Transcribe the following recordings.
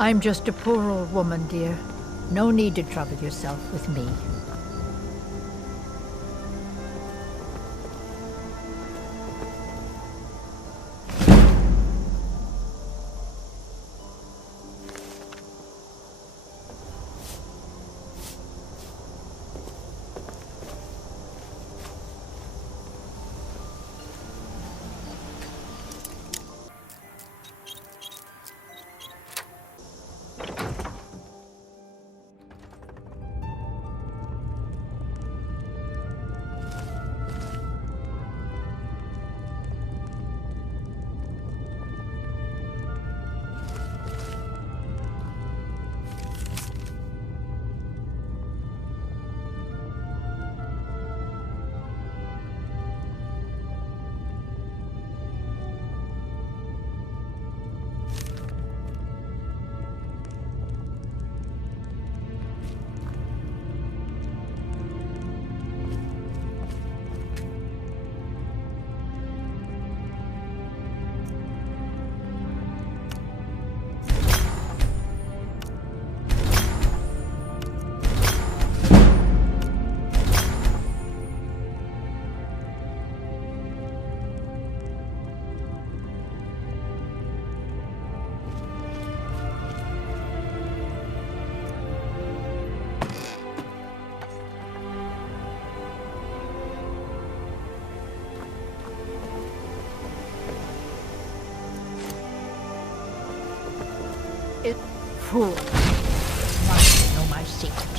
I'm just a poor old woman, dear. No need to trouble yourself with me. Fool. Must know my secret.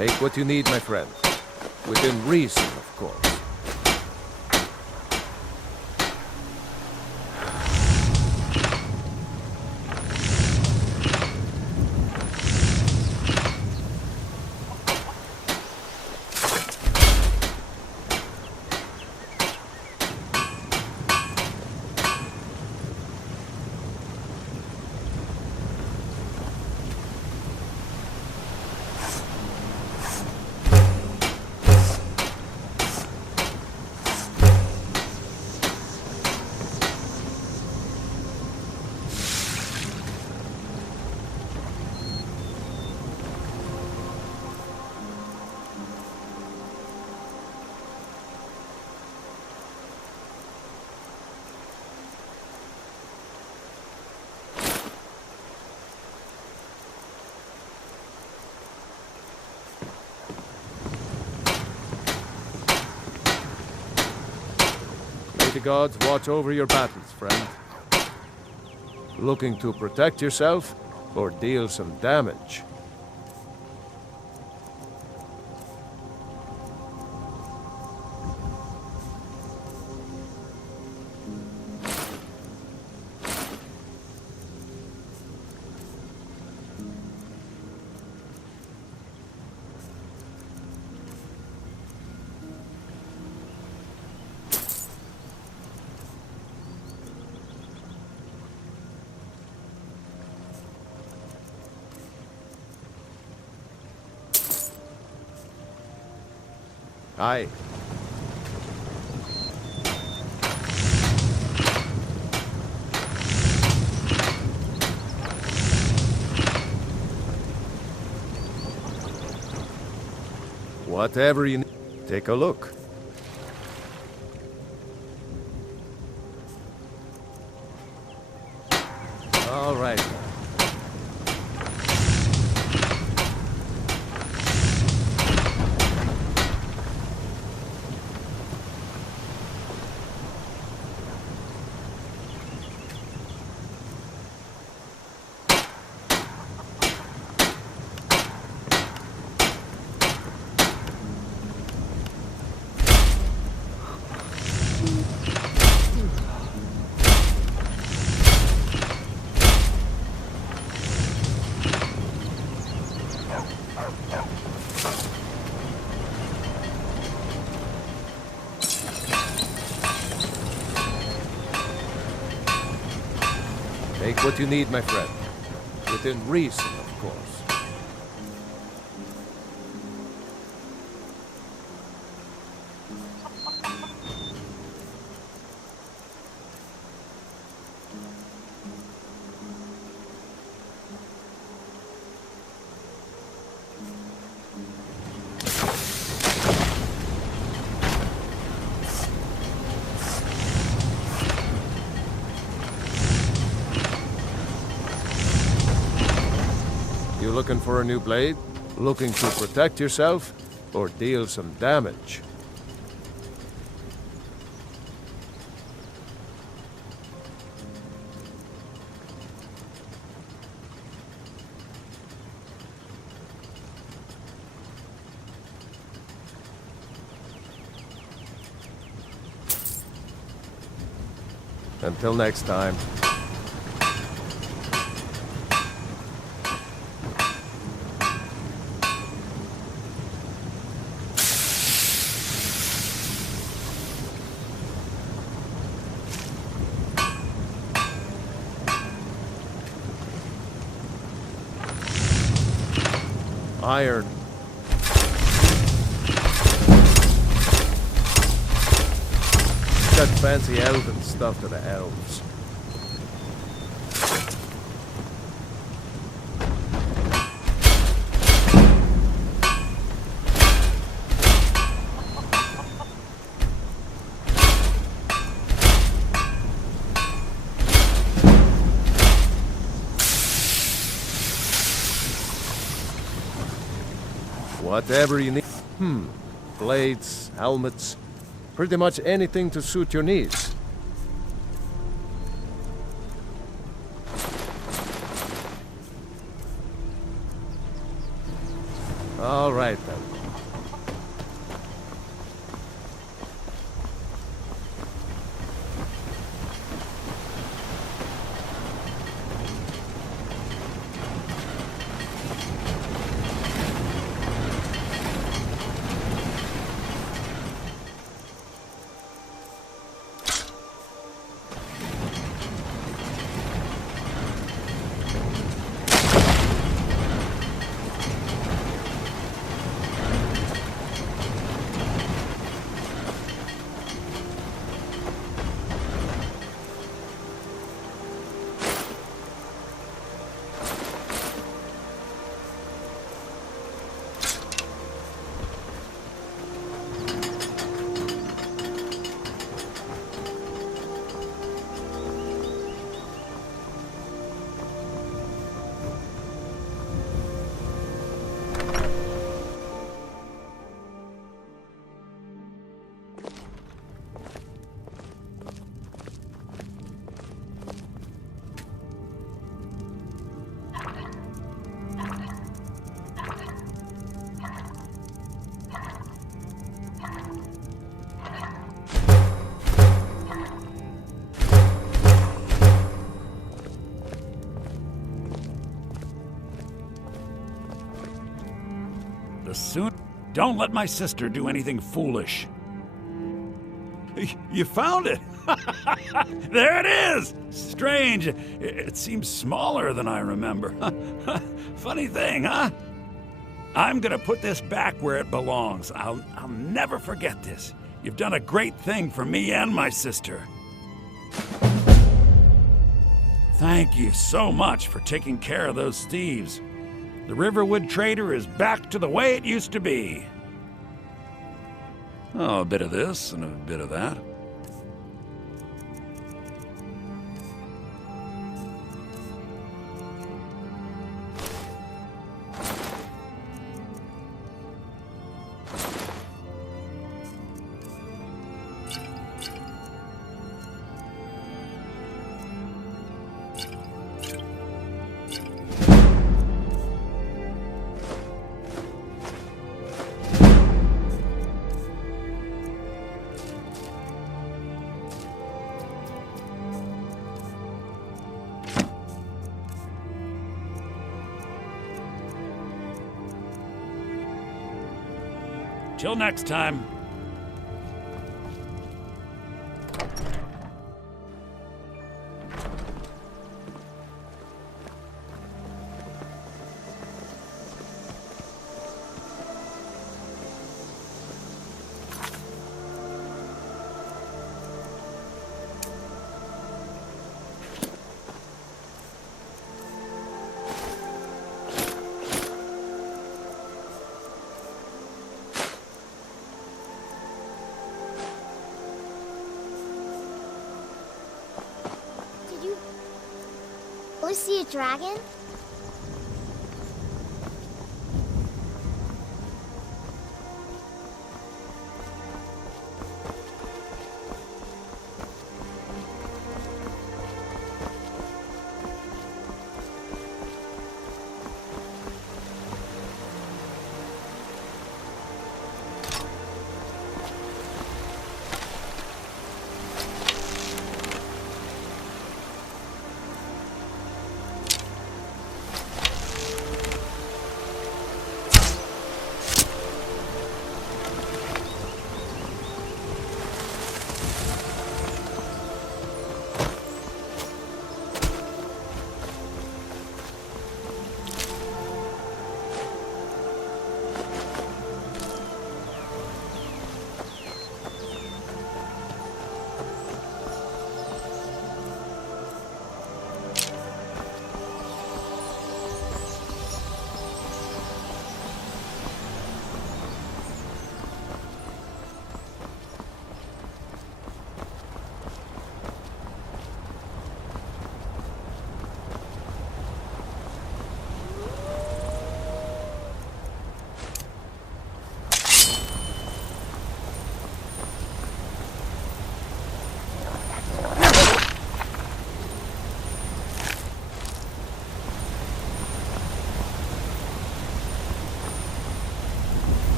Take what you need, my friend. Within reason, of course. May the gods watch over your battles, friend. Looking to protect yourself or deal some damage? Aye. Whatever you need, take a look. All right. Take what you need, my friend. Within reason, of course. You looking for a new blade? Looking to protect yourself or deal some damage? Until next time. Iron. Got fancy elven stuff to the elves. Whatever you need. Blades, helmets, pretty much anything to suit your needs. All right, then. Don't let my sister do anything foolish. You found it! There it is! Strange. It seems smaller than I remember. Funny thing, huh? I'm gonna put this back where it belongs. I'll never forget this. You've done a great thing for me and my sister. Thank you so much for taking care of those thieves. The Riverwood Trader is back to the way it used to be. Oh, a bit of this and a bit of that. Till next time. See a dragon?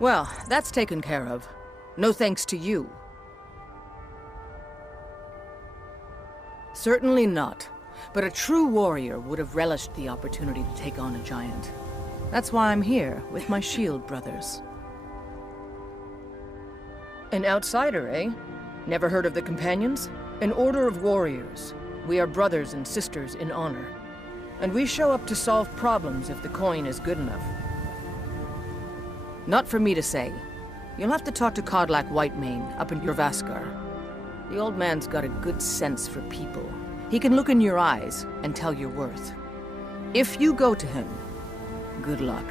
Well, that's taken care of. No thanks to you. Certainly not. But a true warrior would have relished the opportunity to take on a giant. That's why I'm here, with my shield brothers. An outsider, eh? Never heard of the Companions? An order of warriors. We are brothers and sisters in honor. And we show up to solve problems if the coin is good enough. Not for me to say. You'll have to talk to Codlac Whitemane up in Jorvaskar. The old man's got a good sense for people. He can look in your eyes and tell your worth. If you go to him, good luck.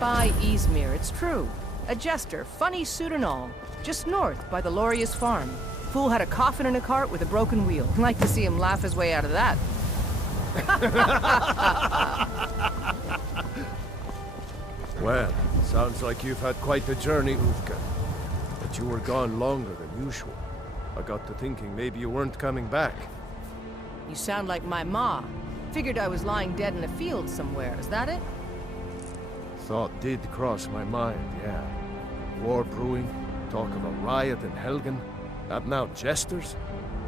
By Izmir, it's true. A jester, funny suit and all. Just north, by the Lorius farm. Fool had a coffin in a cart with a broken wheel. Like to see him laugh his way out of that. Well, sounds like you've had quite the journey, Ufka. But you were gone longer than usual. I got to thinking maybe you weren't coming back. You sound like my ma. Figured I was lying dead in a field somewhere, is that it? Thought did cross my mind, yeah. War brewing, talk of a riot in Helgen, and now jesters?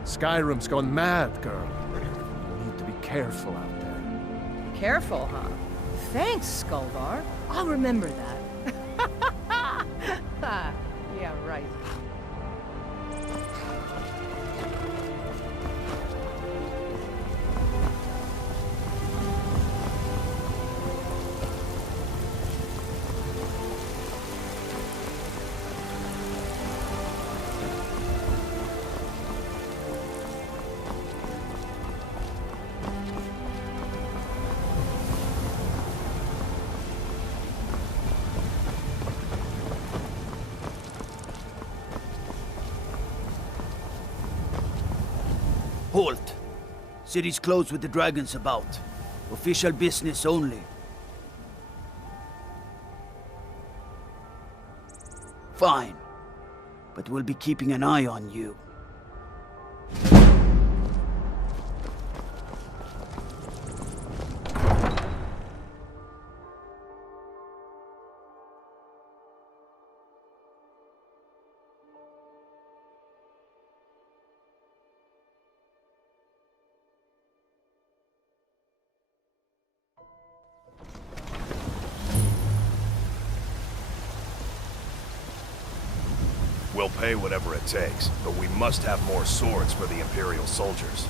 Skyrim's gone mad, girl. You need to be careful out there. Careful, huh? Thanks, Skullbar. I'll remember that. Yeah, right. Halt! City's closed with the dragons about. Official business only. Fine. But we'll be keeping an eye on you. We'll pay whatever it takes, but we must have more swords for the Imperial soldiers.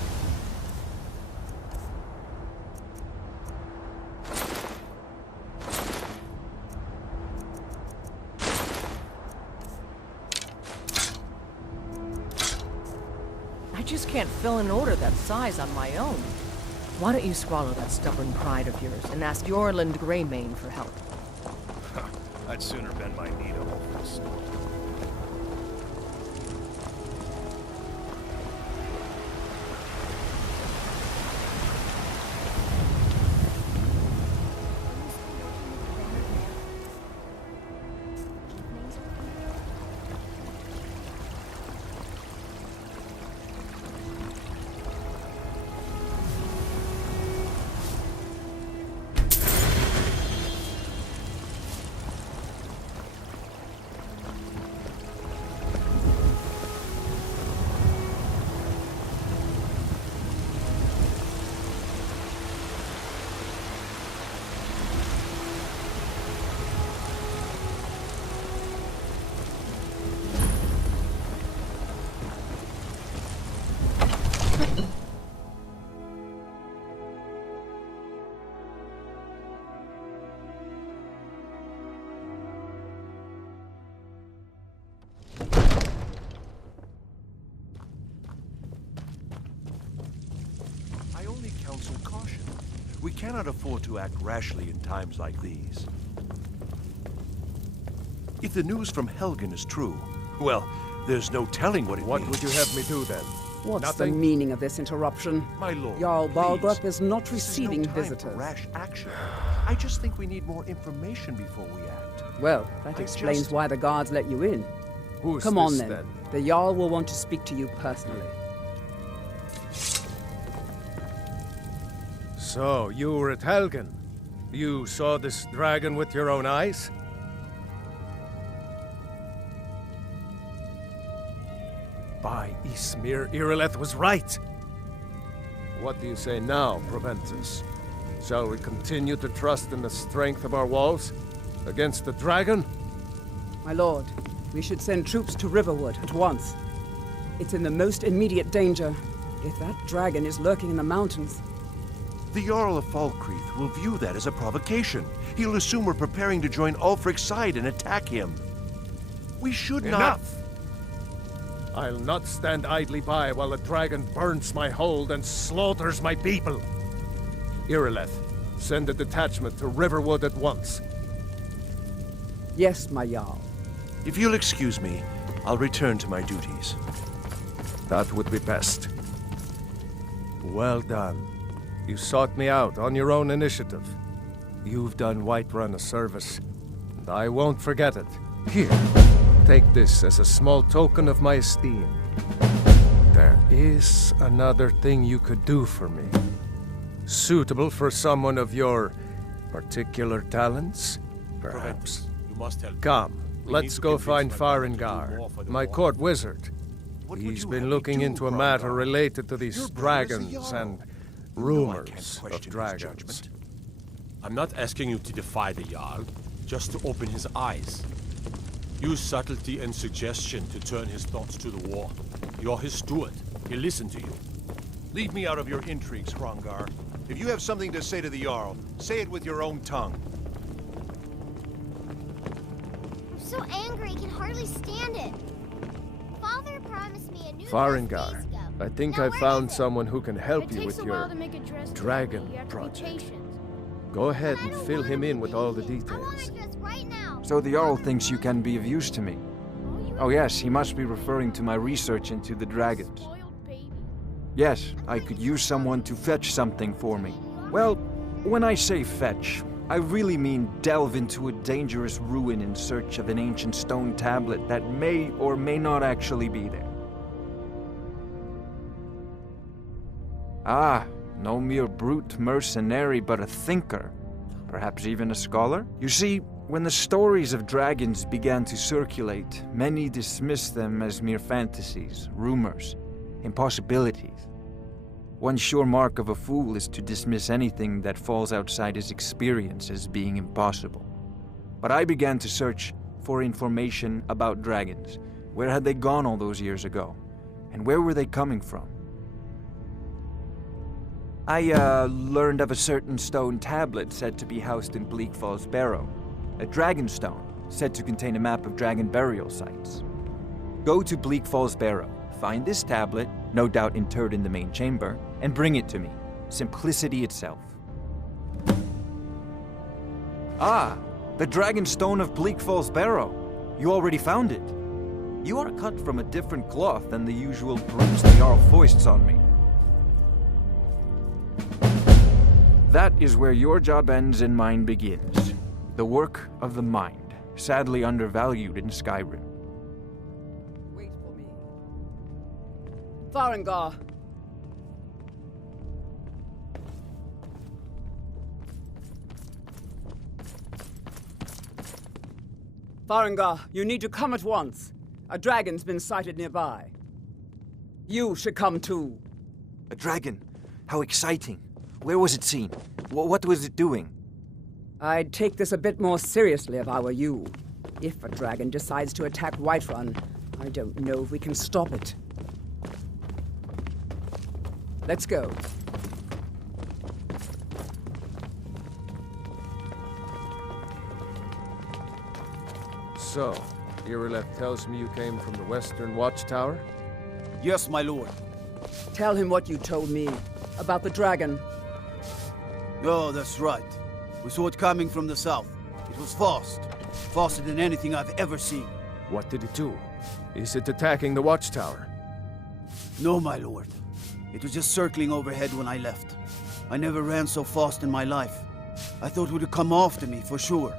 I just can't fill an order that size on my own. Why don't you swallow that stubborn pride of yours and ask Yorland Greymane for help? I'd sooner bend my knee to Ulfric's sword. I only counsel caution. We cannot afford to act rashly in times like these. If the news from Helgen is true, well, there's no telling what it What means. would you have me do then? What's Nothing? the meaning of this interruption? My lord, Jarl Balgrup please. is not This is receiving no time for visitors. rash action. I just think we need more information before we act. Well, that I explains just- why the guards let you in. Who's Come this on then. The Jarl will want to speak to you personally. So, you were at Helgen. You saw this dragon with your own eyes? By Ysmir, Irileth was right. What do you say now, Proventus? Shall we continue to trust in the strength of our walls against the dragon? My lord, we should send troops to Riverwood at once. It's in the most immediate danger. If that dragon is lurking in the mountains, The Jarl of Falkreath will view that as a provocation. He'll assume we're preparing to join Ulfric's side and attack him. We should not... Enough! I'll not stand idly by while the dragon burns my hold and slaughters my people. Irileth, send a detachment to Riverwood at once. yes, my Jarl. If you'll excuse me, I'll return to my duties. That would be best. Well done. You sought me out on your own initiative. You've done Whiterun a service, and I won't forget it. Here, take this as a small token of my esteem. There is another thing you could do for me. Suitable for someone of your particular talents, perhaps. You must help. Come, We let's need to go convince find my brother to do Farengar, more for the my war. court wizard. What would He's you been have me looking do, into a Hrothgar? matter related to these Your brother is a dragons Jarl. and You know I can't rumors question of his dragons. judgment. I'm not asking you to defy the Jarl, just to open his eyes. Use subtlety and suggestion to turn his thoughts to the war. You're his steward. He'll listen to you. Leave me out of your intrigues, Hrothgar. If you have something to say to the Jarl, say it with your own tongue. I'm so angry I can hardly stand it. Father promised me a new dress Farengar, days ago. I think Now I where found is it? someone who can help It you takes with a while your to make a dress dragon trendy. You have to be project. patient. Go ahead I and don't fill want him to in be with all the patient. I want details. my dress right now. So the Jarl thinks you can be of use to me. Oh, you Oh yes, he must be referring to my research into the dragons. spoiled baby. Yes, I could use someone to fetch something for me. Well, when I say fetch, I really mean delve into a dangerous ruin in search of an ancient stone tablet that may or may not actually be there. Ah, no mere brute mercenary, but a thinker. Perhaps even a scholar? You see, when the stories of dragons began to circulate, many dismissed them as mere fantasies, rumors, impossibilities. One sure mark of a fool is to dismiss anything that falls outside his experience as being impossible. But I began to search for information about dragons. Where had they gone all those years ago? And where were they coming from? I learned of a certain stone tablet said to be housed in Bleak Falls Barrow. A dragon stone, said to contain a map of dragon burial sites. Go to Bleak Falls Barrow, find this tablet, no doubt interred in the main chamber, and bring it to me. Simplicity itself. Ah, the dragon stone of Bleak Falls Barrow. You already found it. You are cut from a different cloth than the usual brutes the Jarl foists on me. That is where your job ends and mine begins. The work of the mind, sadly undervalued in Skyrim. Wait for me. Farengar. Farengar, you need to come at once. A dragon's been sighted nearby. You should come too. A dragon? How exciting. Where was it seen? What was it doing? I'd take this a bit more seriously if I were you. If a dragon decides to attack Whiterun, I don't know if we can stop it. Let's go. So, Irileth tells me you came from the Western Watchtower? Yes, my lord. Tell him what you told me about the dragon. Oh, that's right. We saw it coming from the south. It was fast. Faster than anything I've ever seen. What did it do? Is it attacking the watchtower? No, my lord. It was just circling overhead when I left. I never ran so fast in my life. I thought it would come after me, for sure.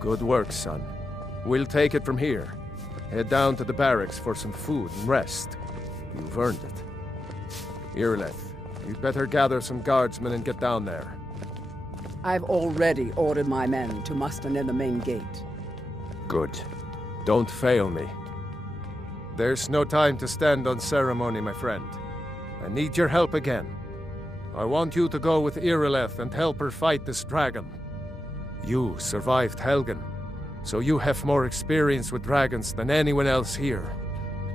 Good work, son. We'll take it from here. Head down to the barracks for some food and rest. You've earned it. Irileth, you'd better gather some guardsmen and get down there. I've already ordered my men to muster near the main gate. Good. Don't fail me. There's no time to stand on ceremony, my friend. I need your help again. I want you to go with Irileth and help her fight this dragon. You survived Helgen, so you have more experience with dragons than anyone else here.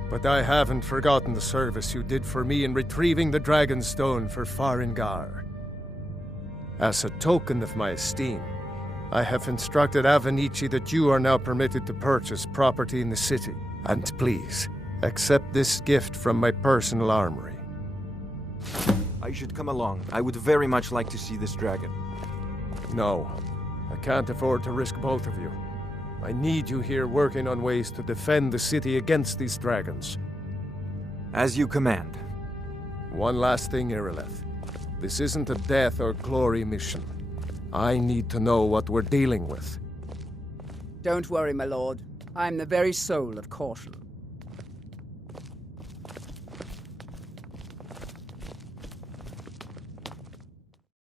But I haven't forgotten the service you did for me in retrieving the Dragonstone for Farengar. As a token of my esteem, I have instructed Avenici that you are now permitted to purchase property in the city. And please, accept this gift from my personal armory. I should come along. I would very much like to see this dragon. No, I can't afford to risk both of you. I need you here working on ways to defend the city against these dragons. As you command. One last thing, Irileth. This isn't a death or glory mission. I need to know what we're dealing with. Don't worry, my lord. I'm the very soul of caution.